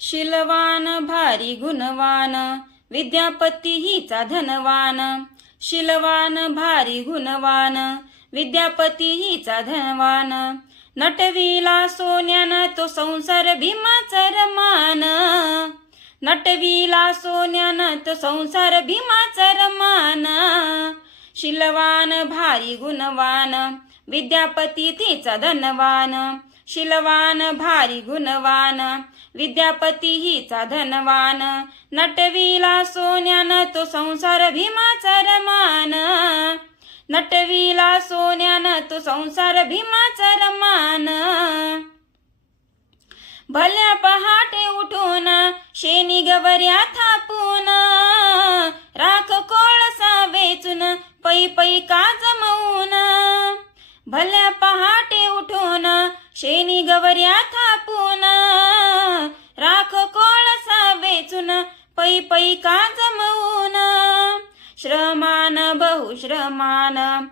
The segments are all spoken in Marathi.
शीलवान भारी गुणवान विद्यापती हिचा धनवान. शीलवान भारी गुणवान विद्यापती हिचा धनवान. नटविला सोन्यानं तो संसार भीमाचा रमान. नटविला सोन्यानं तो संसार भीमाचा रमान. शीलवान भारी गुणवान विद्यापती तिचा धनवान. शीलवान भारी गुणवान विद्यापती हिचा धनवान. नटविला सोन्यानं तो संसार भीमाचा रमान. नटविला सोन्यानं तो संसार भीमाचा रमान. भल्या पहाटे उठून शेणी गवऱ्या थापून. राख कोळसा वेचून पै पै का जमवून. भल्या पहाटे उठून शेणी गवऱ्या थापून. राख कोळसा वेचून पै पै का जमवून. श्रमान बहुश्रमान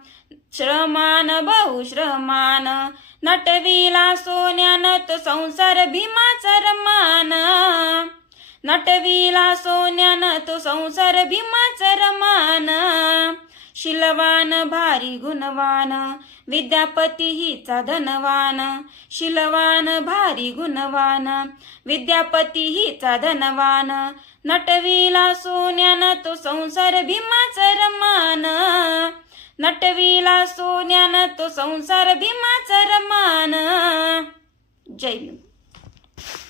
श्रमान बहुश्रमान नटविला सोन्यानं तो संसार भीमाचा रमान. नटविला सोन्यानं तो संसार भीमाचा रमान. शीलवान भारी गुणवान विद्यापती हिचा धनवान. शीलवान भारी गुणवान विद्यापती हिचा धनवान. नटविला सोन्यानं तो संसार भीमाचा रमान. नटविला सोन्यानं तो संसार भीमाचा रमान. जय भीम.